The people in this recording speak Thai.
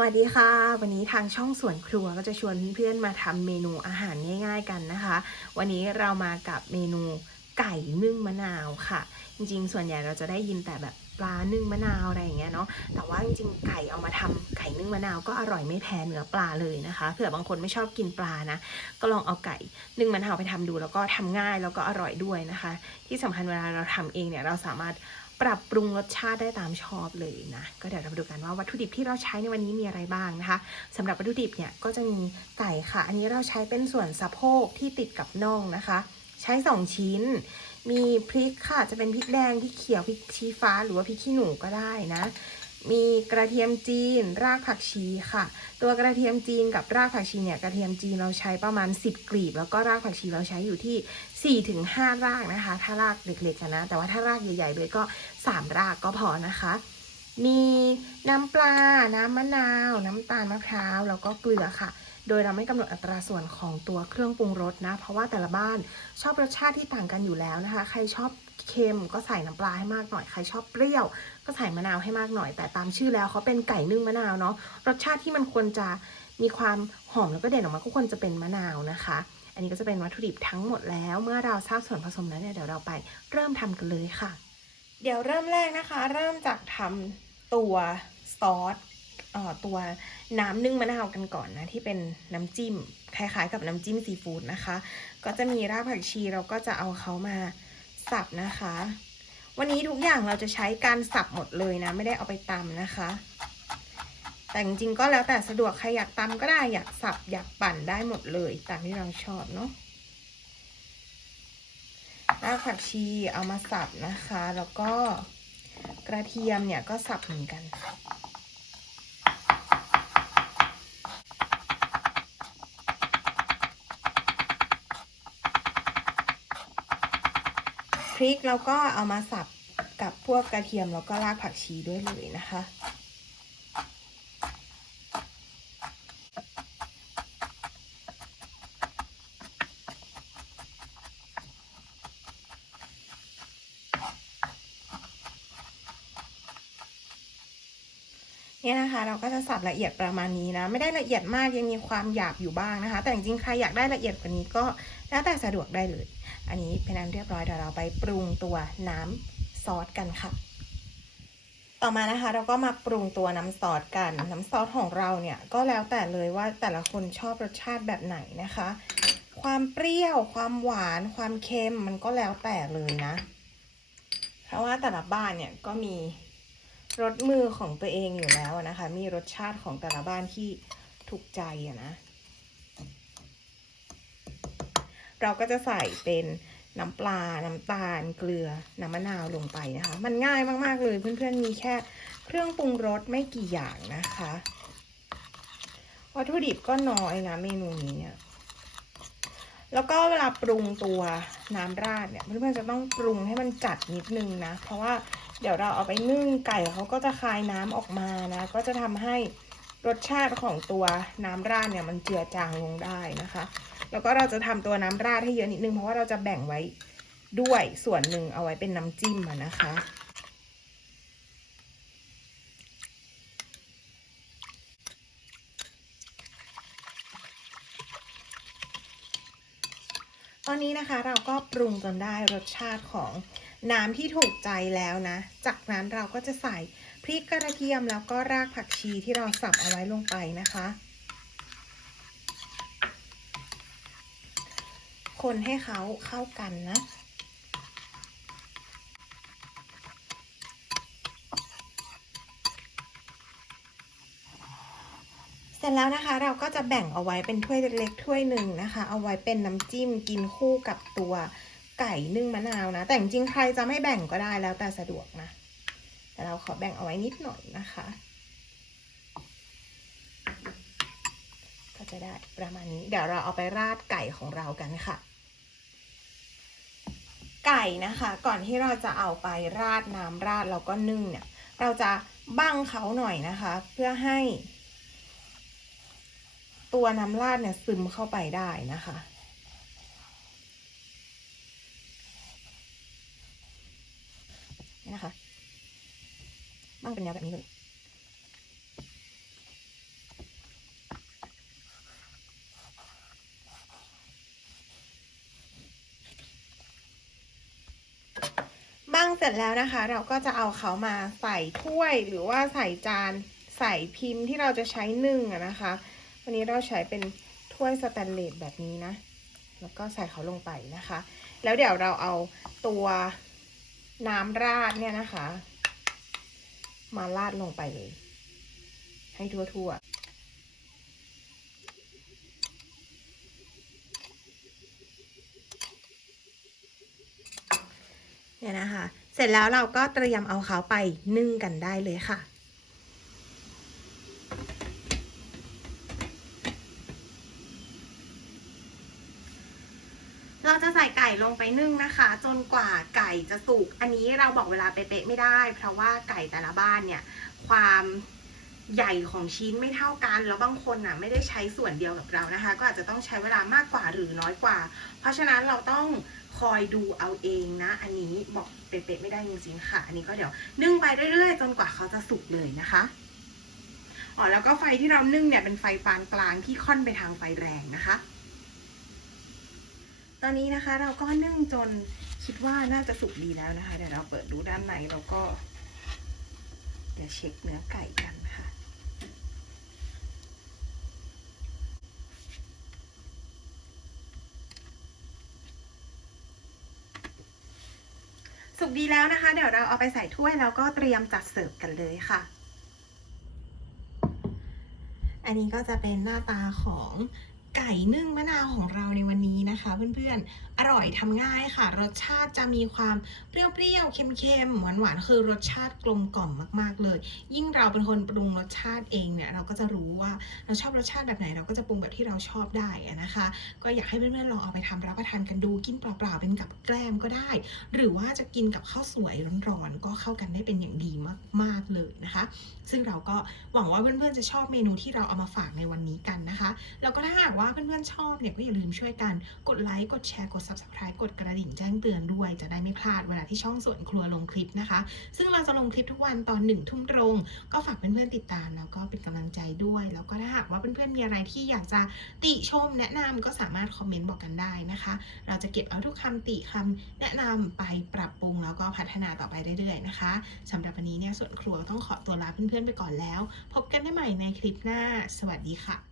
วัสดีค่ะ วันนี้ทางช่องสวนครัวก็จะชวนเพื่อนๆมาทำเมนูอาหารง่ายๆกันนะคะ วันนี้เรามากับเมนูไก่นึ่งมะนาวค่ะ จริงๆ ส่วนใหญ่เราจะได้ยินแต่แบบปลานึ่งมะนาวอะไรอย่างเงี้ยเนาะแต่ว่าจริงๆไก่เอามาทำไก่นึ่งมะนาวก็อร่อยไม่แพ้เนื้อปลาเลยนะคะเผื่อบางคนไม่ชอบกินปลานะ ก็ลองเอาไก่นึ่งมะนาวไปทำดู แล้วก็ทำง่ายแล้วก็อร่อยด้วยนะคะ ที่สำคัญเวลาเราทำเองเนี่ยเราสามารถ ปรับปรุงรสชาติได้ตามชอบเลยนะ ก็เดี๋ยวเรามาดูกันว่าวัตถุดิบที่เราใช้ในวันนี้มีอะไรบ้างนะคะสำหรับวัตถุดิบเนี่ยก็จะมีไก่ค่ะ อันนี้เราใช้เป็นส่วนสะโพกที่ติดกับน่องนะคะ ใช้ 2 ชิ้น มีพริกค่ะจะเป็นพริกแดงพริกเขียวพริกชี้ฟ้าหรือว่าพริกขี้หนูก็ได้นะ มีกระเทียมจีน รากผักชีค่ะ ตัวกระเทียมจีนกับรากผักชีเนี่ยกระเทียมจีนเราใช้ประมาณ 10กลีบ แล้วก็รากผักชีเราใช้อยู่ที่ 4-5 รากนะคะ ถ้ารากเล็กๆนนะ แต่ว่าถ้ารากใหญ่ๆเลยก็ 3 รากก็พอนะคะ มีน้ำปลา น้ำมะนาว น้ำตาลมะพร้าวแล้วก็เกลือค่ะ โดยเราไม่กำหนดอัตราส่วนของตัวเครื่องปรุงรสนะ เพราะว่าแต่ละบ้านชอบรสชาติที่ต่างกันอยู่แล้วนะคะ ใครชอบเค็มก็ใส่น้ำปลาให้มากหน่อย ใครชอบเปรี้ยว ก็ใส่มะนาวให้มากหน่อย แต่ตามชื่อแล้วเขาเป็นไก่นึ่งมะนาวเนาะรสชาติที่มันควรจะมีความหอมแล้วก็เด่นออกมาก็ควรจะเป็นมะนาวนะคะ อันนี้ก็จะเป็นวัตถุดิบทั้งหมดแล้ว เมื่อเราทราบส่วนผสมแล้วเนี่ยเดี๋ยวเราไปเริ่มทำกันเลยค่ะ เดี๋ยวเริ่มแรกนะคะ เริ่มจากทำตัวซอสเอ่อตัวน้ำนึ่งมะนาวกันก่อนนะ ที่เป็นน้ำจิ้มคล้ายๆ กับน้ำจิ้มซีฟู้ดนะคะ ก็จะมีรากผักชีเราก็จะเอาเขามาสับนะคะ วันนี้ทุกอย่างเราจะใช้การสับหมดเลยนะ ไม่ได้เอาไปตำนะคะ แต่จริงๆก็แล้วแต่สะดวกใครอยากตำก็ได้อยากสับอยากปั่นได้หมดเลยตามที่เราชอบเนาะรากผักชีเอามาสับนะคะ แล้วก็กระเทียมเนี่ยก็สับเหมือนกัน พริกเราก็เอามาสับกับพวกกระเทียมแล้วก็รากผักชีด้วยเลยนะคะ เนี่ยนะคะเราก็จะสับละเอียดประมาณนี้นะ ไม่ได้ละเอียดมากยังมีความหยาบอยู่บ้างนะคะ แต่จริงๆใครอยากได้ละเอียดกว่านี้ก็แล้วแต่สะดวกได้เลย อันนี้เป็นอันเรียบร้อยเดี๋ยวเราไปปรุงตัวน้ำซอสกันค่ะ ต่อมานะคะเราก็มาปรุงตัวน้ำซอสกัน น้ำซอสของเราเนี่ยก็แล้วแต่เลยว่าแต่ละคนชอบรสชาติแบบไหนนะคะ ความเปรี้ยว ความหวาน ความเค็มมันก็แล้วแต่เลยนะ เพราะว่าแต่ละบ้านเนี่ยก็มีรสมือของตัวเองอยู่แล้วนะคะ มีรสชาติของแต่ละบ้านที่ถูกใจอะนะ เราก็จะใส่เป็นน้ำปลา น้ำตาล เกลือ น้ำมะนาวลงไปนะคะ มันง่ายมาก ๆ เลยเพื่อน ๆ มีแค่เครื่องปรุงรสไม่กี่อย่างนะคะ วัตถุดิบก็น้อยนะเมนูนี้เนี่ย แล้วก็เวลาปรุงตัวน้ำราดเนี่ยเพื่อนๆจะต้องปรุงให้มันจัดนิดนึงนะ เพราะว่าเดี๋ยวเราเอาไปนึ่งไก่เขาก็จะคายน้ำออกมานะ ก็จะทำให้รสชาติของตัวน้ำราดเนี่ยมันเจือจางลงได้นะคะ แล้วก็เราจะทำตัวน้ำราดให้เยอะนิดนึงเพราะว่าเราจะแบ่งไว้ด้วยส่วนหนึ่งเอาไว้เป็นน้ำจิ้มนะคะตอนนี้นะคะเราก็ปรุงจนได้รสชาติของน้ำที่ถูกใจแล้วนะ จากนั้นเราก็จะใส่พริกกระเทียมแล้วก็รากผักชีที่เราสับเอาไว้ลงไปนะคะ คนให้เขาเข้ากันนะเสร็จแล้วนะคะเราก็จะแบ่งเอาไว้เป็นถ้วยเล็กๆถ้วยหนึ่งนะคะ เอาไว้เป็นน้ำจิ้มกินคู่กับตัวไก่นึ่งมะนาวนะ แต่จริงๆใครจะไม่แบ่งก็ได้แล้วแต่สะดวกนะ แต่เราขอแบ่งเอาไว้นิดหน่อยนะคะ จะได้ประมาณนี้ เดี๋ยวเราเอาไปราดไก่ของเรากันค่ะ ไก่นะคะ ก่อนที่เราจะเอาไปราดน้ำราดแล้วก็นึ่งเนี่ย เราจะบั้งเขาหน่อยนะคะ เพื่อให้ ตัวน้ำราดเนี่ยซึมเข้าไปได้นะคะนะคะบั้งเป็นแนวแบบนี้เลย เสร็จแล้วนะคะ เราก็จะเอาเขามาใส่ถ้วยหรือว่าใส่จานใส่พิมพ์ที่เราจะใช้นึ่งนะคะ วันนี้เราใช้เป็นถ้วยสแตนเลสแบบนี้นะ แล้วก็ใส่เขาลงไปนะคะ แล้วเดี๋ยวเราเอาตัวน้ำราดเนี่ยนะคะ มาราดลงไปเลย ให้ทั่วๆเนี่ยนะคะ เสร็จแล้วเราก็เตรียมเอาเขาไปนึ่งกันได้เลยค่ะเราจะใส่ไก่ลงไปนึ่งนะคะ จนกว่าไก่จะสุก อันนี้เราบอกเวลาเป๊ะๆไม่ได้ เพราะว่าไก่แต่ละบ้านเนี่ย ความใหญ่ของชิ้นไม่เท่ากัน แล้วบางคนอะไม่ได้ใช้ส่วนเดียวกับเรานะคะ ก็อาจจะต้องใช้เวลามากกว่าหรือน้อยกว่า เพราะฉะนั้นเราต้อง คอยดูเอาเองนะ อันนี้บอกเป๊ะๆไม่ได้จริงๆค่ะ อันนี้ก็เดี๋ยวนึ่งไปเรื่อยๆ จนกว่าเขาจะสุกเลยนะคะอ๋อแล้วก็ไฟที่เรานึ่งเนี่ยเป็นไฟปานกลางที่ค่อนไปทางไฟแรงนะคะ ตอนนี้นะคะเราก็นึ่งจนคิดว่าน่าจะสุกดีแล้วนะคะ เดี๋ยวเราเปิดดูด้านในแล้วก็ เดี๋ยวเช็คเนื้อไก่กันค่ะ สุ กดีแล้วนะคะ เดี๋ยวเราเอาไปใส่ถ้วยแล้วก็เตรียมจัดเสิร์ฟกันเลยค่ะ อันนี้ก็จะเป็นหน้าตาของ ไก่นึ่งมะนาวของเราในวันนี้นะคะ เพื่อนๆ อร่อยทำง่ายค่ะ รสชาติจะมีความเปรี้ยวๆ เค็มๆ หวานๆ คือรสชาติกลมกล่อมมากๆ เลย ยิ่งเราเป็นคนปรุงรสชาติเองเนี่ยเราก็จะรู้ว่าเราชอบรสชาติแบบไหนเราก็จะปรุงแบบที่เราชอบได้นะคะ ก็อยากให้เพื่อนๆลองเอาไปทำรับประทานกันดูกินเปล่าๆ เป็นกับแกล้มก็ได้ หรือว่าจะกินกับข้าวสวยร้อนๆ ก็เข้ากันได้เป็นอย่างดีมากๆ เลยนะคะ ซึ่งเราก็หวังว่าเพื่อนๆ จะชอบเมนูที่เราเอามาฝากในวันนี้กันนะคะ แล้วก็ถ้าหากว่าเพื่อนๆชอบเนี่ยก็อย่าลืมช่วยกันกดไลค์กดแชร์กด subscribe กดกระดิ่งแจ้งเตือนด้วย จะได้ไม่พลาดเวลาที่ช่องสวนครัวลงคลิปนะคะ ซึ่งเราจะลงคลิปทุกวันตอนหนึ่งทุ่มตรง ก็ฝากเพื่อนๆติดตามแล้วก็เป็นกำลังใจด้วย แล้วก็ถ้าหากว่าเพื่อนๆมีอะไรที่อยากจะติชมแนะนำก็สามารถคอมเมนต์บอกกันได้นะคะ เราจะเก็บเอาทุกคำติคำแนะนำไปปรับปรุงแล้วก็พัฒนาต่อไปเรื่อยๆนะคะสำหรับวันนี้เนี่ยส่วนครัวต้องขอตัวลาเพื่อนๆไปก่อนแล้ว พบกันได้ใหม่ในคลิปหน้า สวัสดีค่ะ